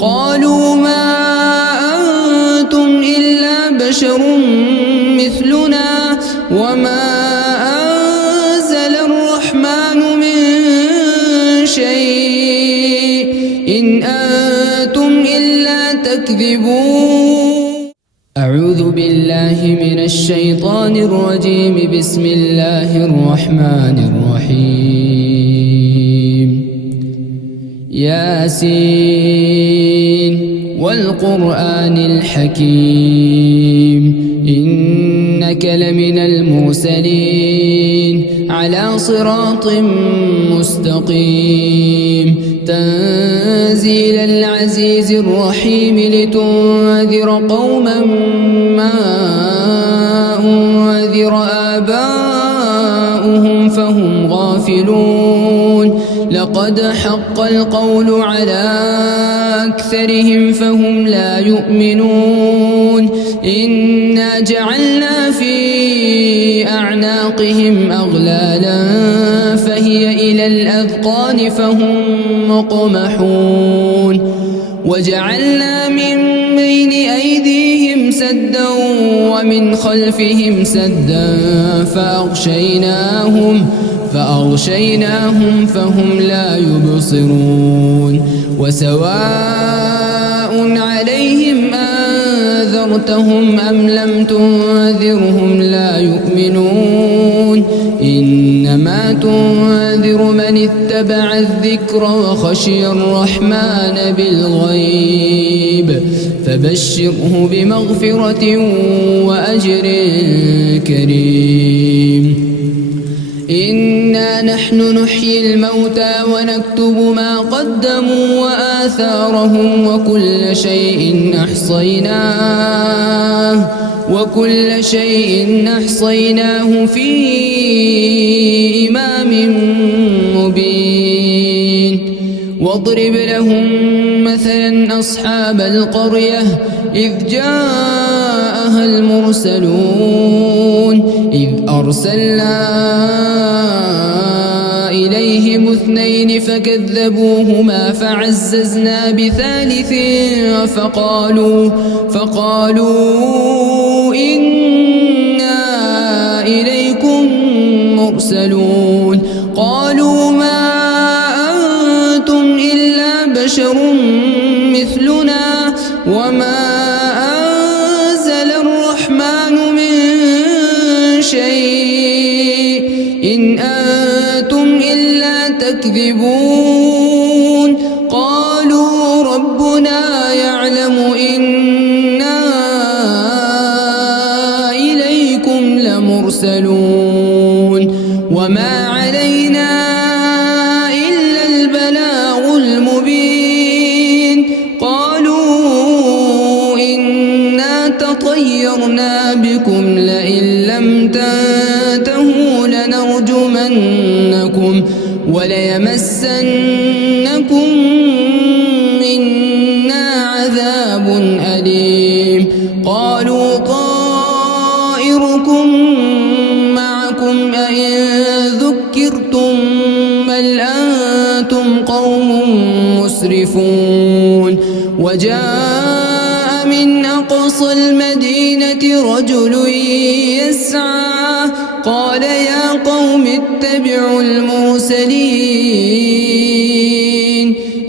قالوا ما أنتم إلا بشر مثلنا وما أنزل الرحمن من شيء إن أنتم إلا تكذبون. أعوذ بالله من الشيطان الرجيم. بسم الله الرحمن الرحيم. ياسين والقرآن الحكيم إنك لمن المرسلين على صراط مستقيم تنزيل العزيز الرحيم لتنذر قوما ما أنذر آباؤهم فهم غافلون لقد حق القول على أكثرهم فهم لا يؤمنون إنا جعلنا في أعناقهم أغلالا فهي إلى الأذقان فهم مقمحون وجعلنا من بين أيديهم سدا ومن خلفهم سدا فأغشيناهم فهم لا يبصرون وسواء عليهم أنذرتهم أم لم تنذرهم لا يؤمنون إنما تنذر من اتبع الذكر وخشي الرحمن بالغيب فبشره بمغفرة وأجر كريم. إنا نحن نحيي الموتى ونكتب ما قدموا وآثارهم وكل شيء أحصيناه في إمام مبين. واضرب لهم مثلا أصحاب القرية إذ جاءها المرسلون إذ أرسلنا إليهم 2 فكذبوهما فعززنا بثالث فقالوا إنا إليكم مرسلون قالوا ما أنتم إلا بشر مثلنا وما أنزل الرحمن من شيء إن أنتم إلا تكذبون. قالوا ربنا يعلم إنا إليكم لمرسلون وما علينا إلا البلاغ المبين. قالوا إنا تطيرنا بكم لئن لم تنتهوا لنرجمنكم وليمسنكم منا عذاب أليم. قالوا طائركم معكم أئن ذكرتم بل أنتم قوم مسرفون. وجاء من أقصى المدينة رجل يسعى قال يا قوم اتبعوا المرسلين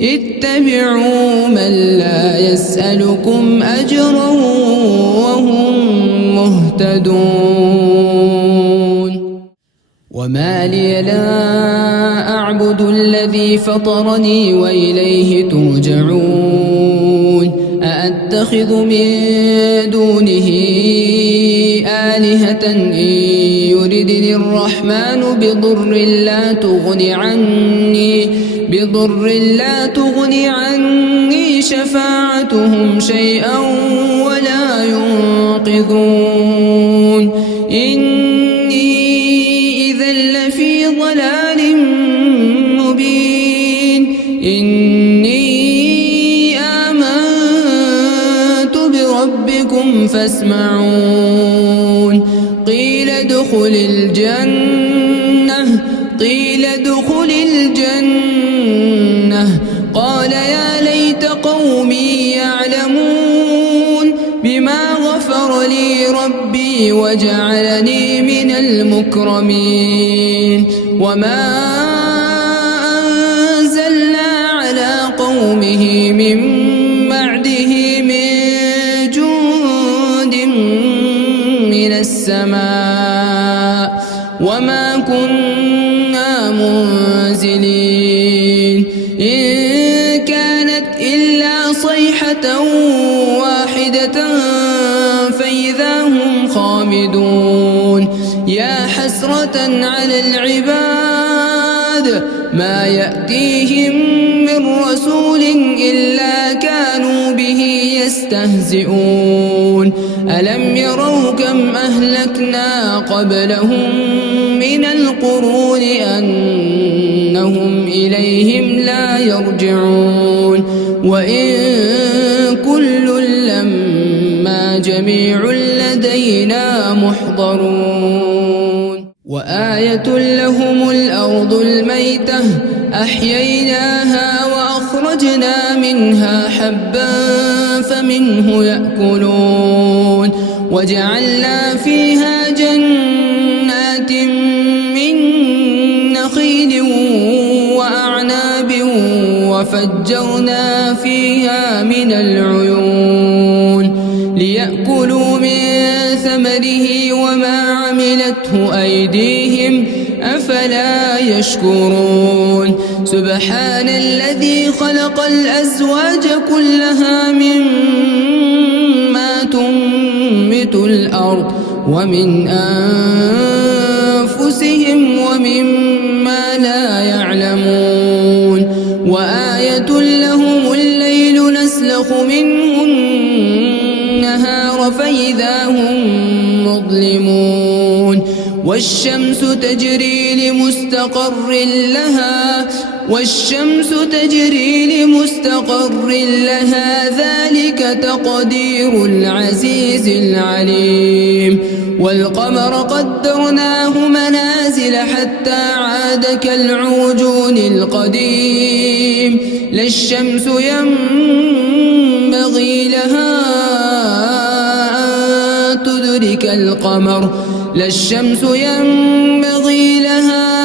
اتبعوا من لا يسألكم أجرا وهم مهتدون. وما لي لا أعبد الذي فطرني وإليه ترجعون أأتخذ من دونه آلهة إن يردني الرحمن بضر لا تغني عني شفاعتهم شيئا ولا ينقذون. إني إذا لفي ضلال مبين. إني آمنت بربكم فاسمعون. قيل ادخل الجنة قال يا ليت قومي قومي يعلمون بما غفر لي ربي وجعلني من المكرمين وما أنزلنا على قومه من بعده من جند من السماء وما كنا منزلين إن كانت إلا صيحة واحدة فإذا هم خامدون يا حسرة على العباد ما يأتيهم من رسول إلا كانوا به يستهزئون ألم يروا كم أهلكنا قبلهم من القرون أنهم إليهم لا يرجعون وإن كل لما جميع لدينا محضرون وآية لهم الأرض الميتة أحييناها وأخرجنا منها حبا فمنه يأكلون وجعلنا فيها جنات من نخيل وأعناب وفجرنا فيها من العيون ليأكلوا من ثمره وما عملته أيديهم أفلا يشكرون سبحان الذي خلق الأزواج كلها مما تنبت الأرض ومن أنفسهم ومما لا يعلمون وآية لهم الليل نسلخ منه النهار فإذا هم مظلمون والشمس تجري لمستقر لها ذلك تقدير العزيز العليم والقمر قدرناه منازل حتى عاد كالعرجون القديم لا الشمس ينبغي لها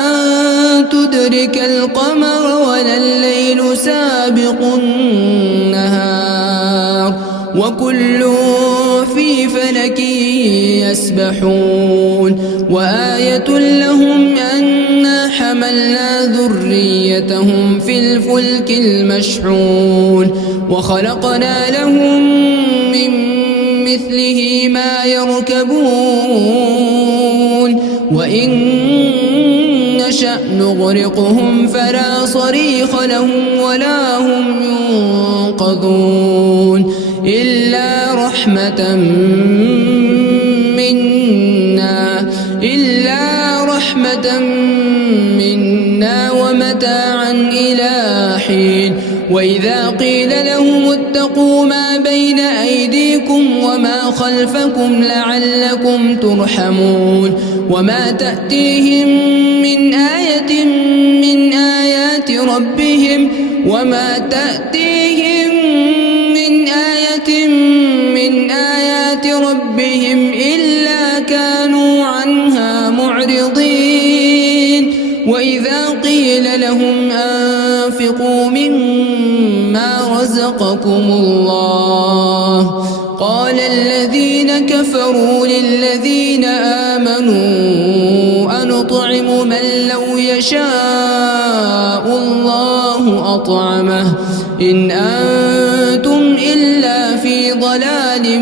أن تدرك القمر ولا الليل سابق النهار وكل في فلك يسبحون وآية لهم أنا حملنا ذريتهم في الفلك المشحون وخلقنا لهم من مثله ما يركبون وإن نشأ نغرقهم فلا صريخ لهم ولا هم ينقذون إلا رحمة منا ومتاعا إلى حين وإذا قيل لهم اتقوا ما بين أيديكم وما خلفكم لعلكم ترحمون وما تأتيهم من آية من آيات ربهم إلا كانوا عنها معرضين وإذا قيل لهم أنفقوا مما رزقكم الله قال الذين كفروا للذين آمنوا أنطعم من لو يشاء الله أطعمه إن أنتم إلا في ضلال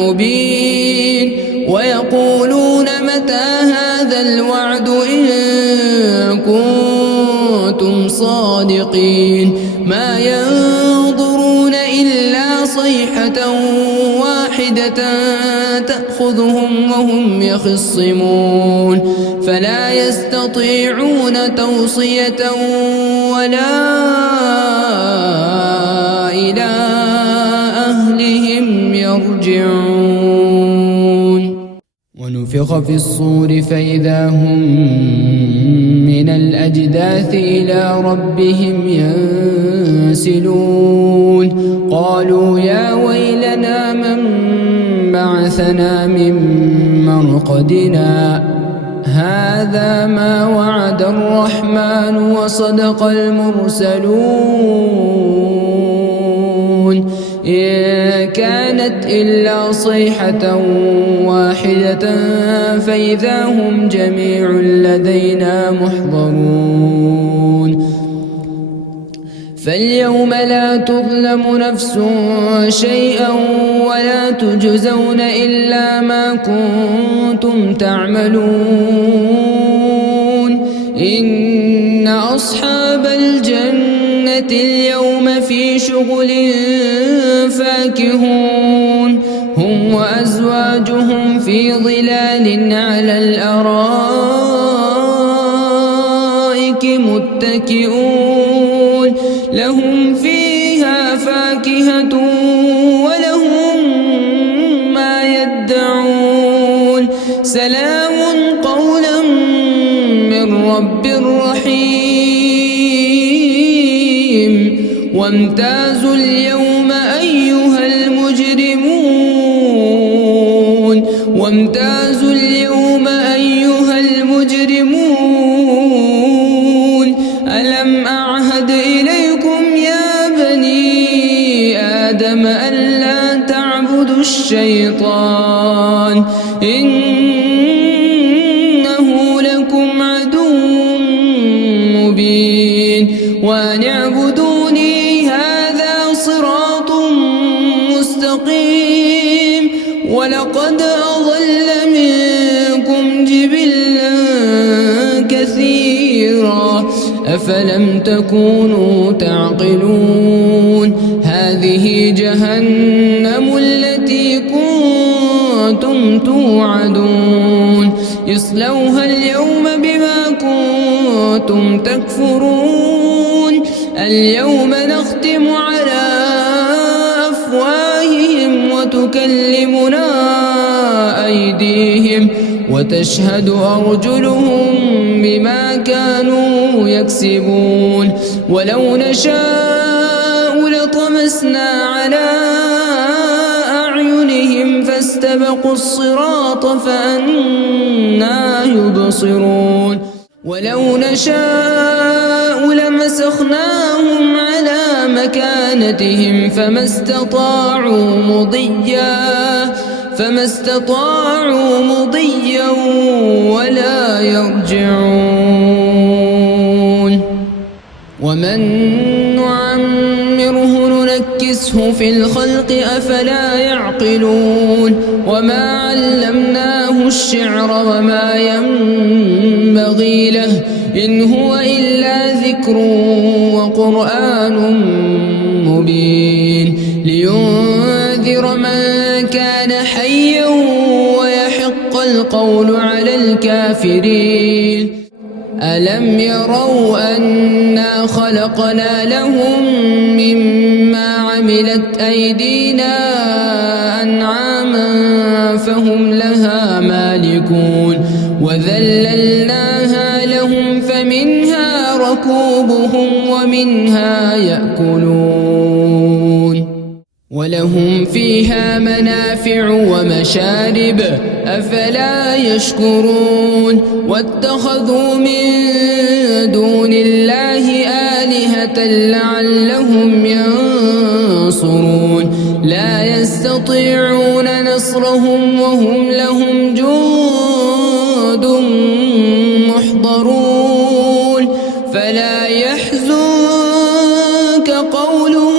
مبين ويقولون متى هذا الوعد إن كنتم صادقين ما ينظرون إلا صيحة واحدة تأخذهم وهم يخصمون فلا يستطيعون توصية ولا إلى أهلهم يرجعون ونفخ في الصور فإذا هم من من الأجداث إلى ربهم ينسلون قالوا يا ويلنا من بعثنا من مرقدنا هذا ما وعد الرحمن وصدق المرسلون إن كانت إلا صيحة واحدة فإذا هم جميع لدينا محضرون فاليوم لا تظلم نفس شيئا ولا تجزون إلا ما كنتم تعملون إن أصحاب الجنة اليوم في شغل فاكهون هم وأزواجهم في ظلال على الأرائك متكئون لهم فيها فاكهة ولهم ما يدعون سلام قولا من رب رحيم وامتازوا اليوم أيها المجرمون وامتازوا اليوم أيها المجرمون ألم أعهد إليكم يا بني آدم ألا تعبدوا الشيطان إنه لكم عدو مبين وأن اعبدوني هذا صراط مستقيم ولقد أضل منكم جبلا كثيرا أفلم تكونوا تعقلون هذه جهنم التي كنتم توعدون اصلوها اليوم بما كنتم تكفرون اليوم نختم على أفواههم وتكلمنا أيديهم وتشهد أرجلهم بما كانوا يكسبون ولو نشاء لطمسنا على أعينهم فاستبقوا الصراط فأنى يبصرون ولو نشاء لمسخناهم على مكانتهم فما استطاعوا مضيا ولا يرجعون ومن نعمره ننكسه في الخلق أفلا يعقلون وما علمناه الشعر وما ينبغي له إن هو إلا ذكر وقرآن مبين لينذر من كان حيا ويحق القول على الكافرين ألم يروا أنا خلقنا لهم مما عملت أيدينا أنعاما فهم لها مالكون وذللناها لهم فمنها ركوبهم ومنها يأكلون ولهم فيها منافع ومشارب أفلا يشكرون واتخذوا من دون الله آلهة لعلهم ينصرون لا يستطيعون نصرهم وهم لهم جند محضرون فلا يحزنك قولهم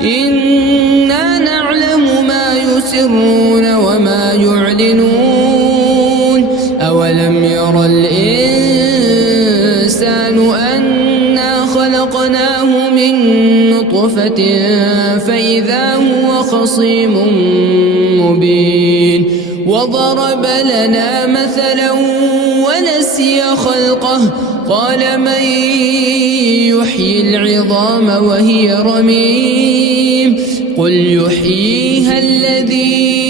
إنا نعلم ما يسرون وما يعلنون أولم ير الإنسان أنا خلقناه من نطفة فإذا هو خصيم مبين وضرب لنا مثلا ونسي خلقه قال من يحيي العظام وهي رميم قل يحييها الذي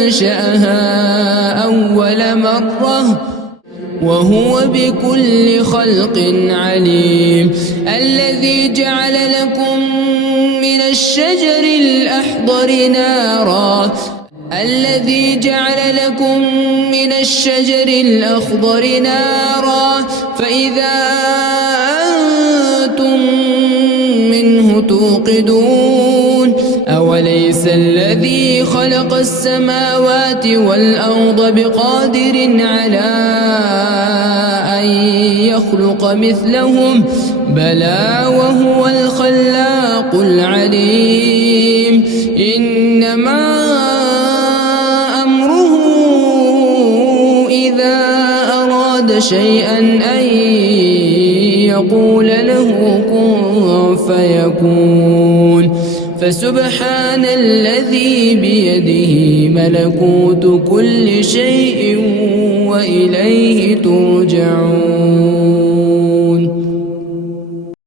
أنشأها أول مرة وهو بكل خلق عليم. الذي جعل لكم من الشجر الأخضر نارا فإذا أنتم منه توقدون. أوليس الذي خلق السماوات والأرض بقادر على أن يخلق مثلهم؟ بلى وهو الخلاق العليم. إنما أمره إذا أراد شيئا أن يقول له كن فيكون. فسبحان الذي بيده ملكوت كل شيء وإليه ترجعون.